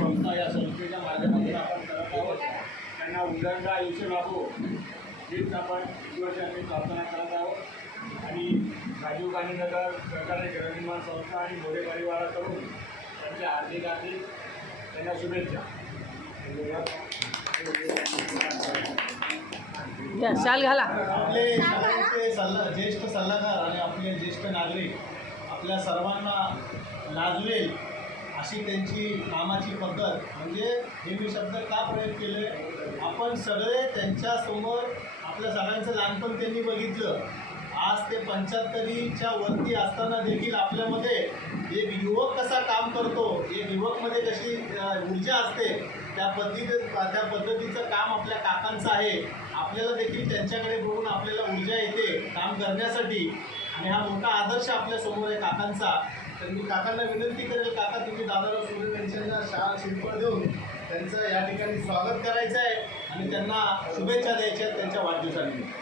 संस्था या संस्थेच्या माध्यमातून आपण करत आहोत. त्यांना उदंड आयुष्य लाभो हीच आपण ईश्वराची प्रार्थना करत आहोत. आणि राजीव गांधी नगर सरकारी गृहनिर्माण संस्था आणि मोरे परिवाराकडून त्यांचे हार्दिक त्यांना शुभेच्छा. शाल घाला. आपले ज्येष्ठ सल्लागार आणि आपले ज्येष्ठ नागरिक आपल्या सर्वांना लाजवेल अशी त्यांची कामाची पद्धत. म्हणजे हे मी शब्द का प्रयोग केले, आपण सगळे त्यांच्यासमोर आपल्या सगळ्यांचं लहानपण त्यांनी बघितलं. आज ते 75च्या वरती असताना देखील आपल्यामध्ये एक युवक कसा काम करतो, एक युवकमध्ये कशी ऊर्जा असते, त्या पद्धतीचं काम आपल्या काकांचं आहे. आपल्याला देखील त्यांच्याकडे बघून आपल्याला ऊर्जा येते काम करण्यासाठी. आणि हा मोठा आदर्श आपल्यासमोर आहे काकांचा. तर मी काकांना विनंती करेल, काका तुम्ही दादाराव सुर्वे यांच्या शाळा शिल्प देऊन त्यांचं या ठिकाणी स्वागत करायचं आहे आणि त्यांना शुभेच्छा द्यायच्या आहेत त्यांच्या वाढदिवसानिमित्त.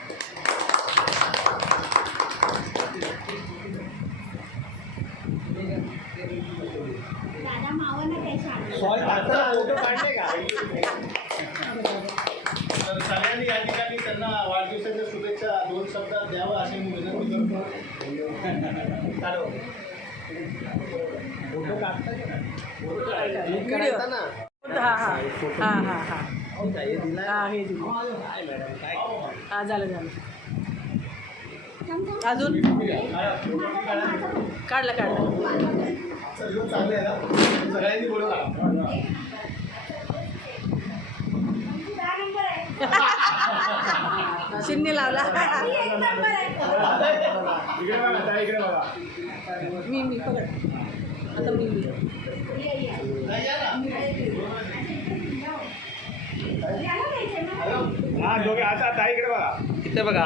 तर सगळ्यांनी या ठिकाणी त्यांना वाढदिवसाच्या शुभेच्छा 2 शब्दात द्यावं अशी मी विनंती करतो. फोटो काढता ना. हां हां हां हां हां हां हे दिलं. हां झालं. अजून काढलं. चांगलं आहे ना, सगळ्यांनी बोलवा. शिन्नी लावला. मी पकड आता मी हा दोघे आता ताई इकडे बघा. इथे बघा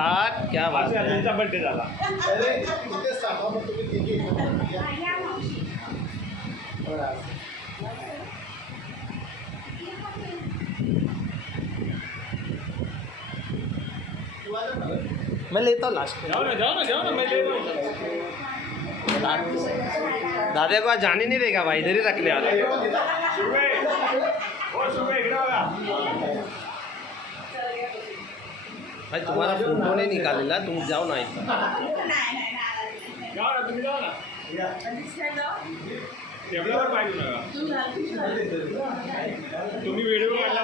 क्या बात आहे. त्यांचा बर्थडे झाला. मैं लेता हूँ लास्ट. जाओ ना मैं ले दादा को आज जाने नहीं देगा भाई, इधर ही रख लिया. भाई तुम्हारा फोटो नहीं निकालेला, तुम जाओ ना इथं. तुम्ही जाओ ना. टेबलावर पाहिजे नका. तुम्ही व्हिडिओ काढला.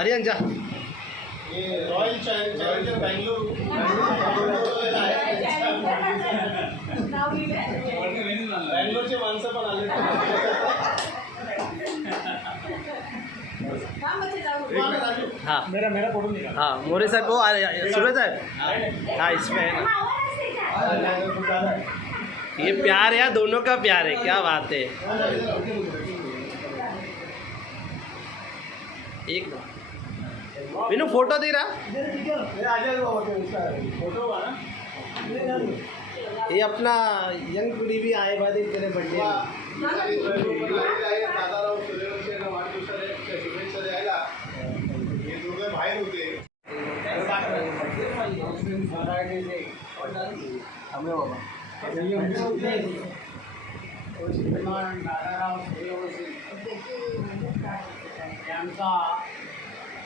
अरियन जा. रॉयल चॅलेंजर बँगलोर बँगलोरचे माणसं पण आले. हाँ मेरा फोटो निकाल. हाँ मोरे साहब को सूरज साहब. हाँ इसमें है ना. ये प्यार है, दोनों का प्यार है. क्या बात है. एक मीनू फोटो दे रहा. ये अपना यंग पीढ़ी भी आए बाद तेरे बर्थडे. दादाराव सुर्वे यांना वाढदिवसाच्या शुभेच्छा द्यायला हे दोघे बाहेर होते. दादाराव सूर्यवंशी यांचा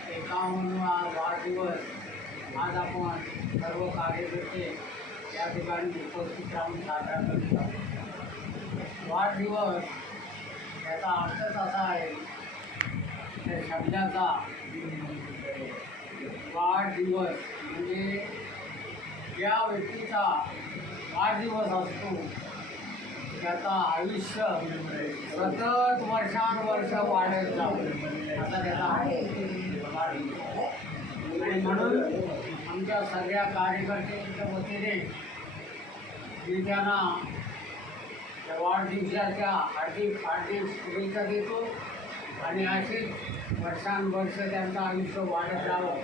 51वा वाढदिवस आज आपण सर्व कार्यकर्ते या ठिकाणी उपस्थित राहून साजरा करतो. वाढदिवस याचा अर्थच असा आहे त्या शब्दाचा वाढदिवस म्हणजे ज्या व्यक्तीचा वाढदिवस असतो त्याचं आयुष्य सतत वर्षानुवर्ष वाढत जातं असा त्याचा वाढदिवस. आणि म्हणून आमच्या सगळ्या कार्यकर्त्यांच्या वतीने मी त्यांना त्या वाढदिवसाच्या हार्दिक शुभेच्छा देतो आणि अशीच वर्षानुवर्ष त्यांचं आयुष्य वाढत जावं.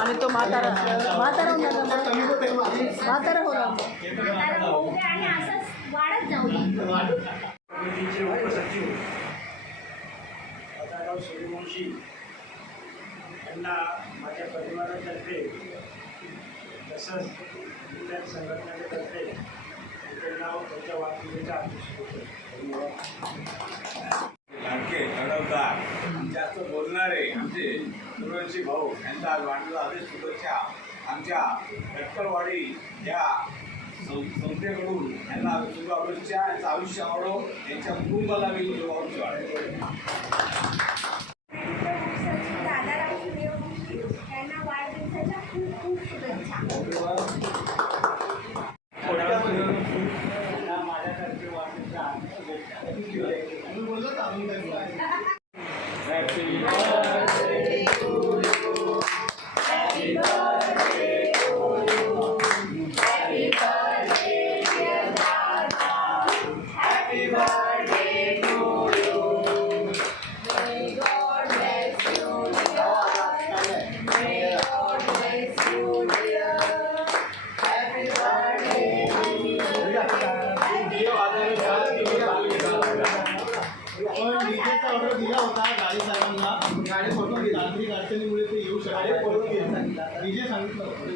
आणि तो म्हातारा हो आणि असंच वाढत जाऊ. समितीचे उपसचिव दादाराव सूर्यवंशी यांना माझ्या परिवारातर्फे तसंच त्या संघटनेचे तर्फे त्यांना त्यांच्या वाढदिवसाच्या हार्दिक शुभेच्छा. लाडके लढवदार जास्त बोलणारे आमचे सुरवंशी भाऊ यांचा आज वाढदिवस आदेश शुभेच्छा. आमच्या रक्तवाडी या संस्थेकडून यांना शुभेच्छा. यांचं आयुष्य आवडो, यांच्या कुटुंबाला मी शुभेच्छा वाढेल. दादा त्यांना वाढदिवसाच्या खूप खूप शुभेच्छा. त्यांना माझ्यातर्फे वाढदिवसाच्या हार्दिक शुभेच्छा. तुम्ही बोलला तर अजून काही बोला. आपण डीजेचा ऑर्डर दिला होता गाडी साहेबांना. गाडी फोटो तांत्रिक अडचणीमुळे ते येऊ शकले. डीजे सांगितलं आपले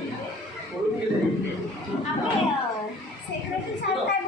सेक्रेटरी साहेब काय